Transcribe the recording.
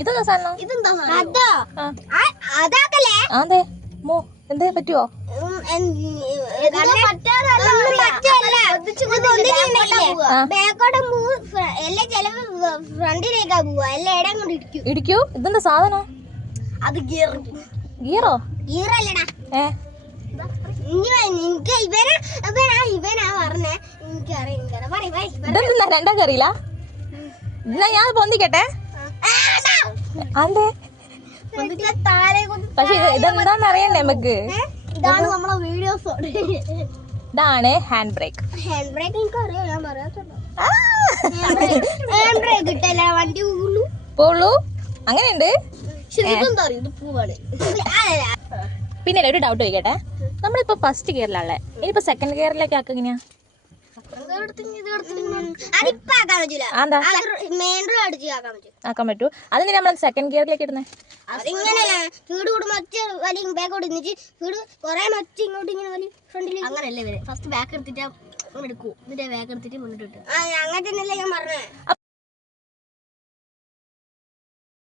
ഇതെന്താ സാധനം? അതെ മോ എന്തേ പറ്റുവോ? ഇടിക്കൂ. ഇതെന്താ സാധനം? അത് ഗിയറോ? ഗിയറല്ലടാ. ഇതെന്താ രണ്ടാ അറിയില്ല. എന്നാ ഞാൻ പൊന്തിക്കട്ടെ. അതെ പക്ഷെ ഇതെന്താന്ന് അറിയണ്ടേ നമുക്ക്? ഇതാണ് നമ്മളെ വീഡിയോസ്. ഇതാണ് ഹാൻഡ് ബ്രേക്ക്. ഹാൻഡ് ബ്രേക്ക് എനിക്ക് അറിയാം, ഞാൻ പറയാത്തുള്ളൂ. ഹാൻഡ് ബ്രേക്ക് ഇട്ടല്ല വണ്ടി പോളൂ. അങ്ങനെയുണ്ട്. പിന്നെ ഒരു ഡൗട്ട് ചോദിക്കട്ടെ, നമ്മളിപ്പോ ഫസ്റ്റ് ഗിയറിലാണല്ലേ, ഇനിയിപ്പോ സെക്കൻഡ് ഗിയറിലേക്ക് ആക്കുക എങ്ങനെയാ? ആക്കാൻ പറ്റൂ. അതിന് നമ്മൾ സെക്കൻഡ് ഗിയറിലേക്ക് ഇടുന്നേ? അങ്ങനല്ലേ ഫസ്റ്റ് ബാക്ക് എടുത്തിട്ട് എടുക്കൂ, എന്നിട്ട് ബാക്ക് എടുത്തിട്ട് മുന്നോട്ട്. അങ്ങനെ തന്നെയല്ലേ ഞാൻ പറഞ്ഞത്.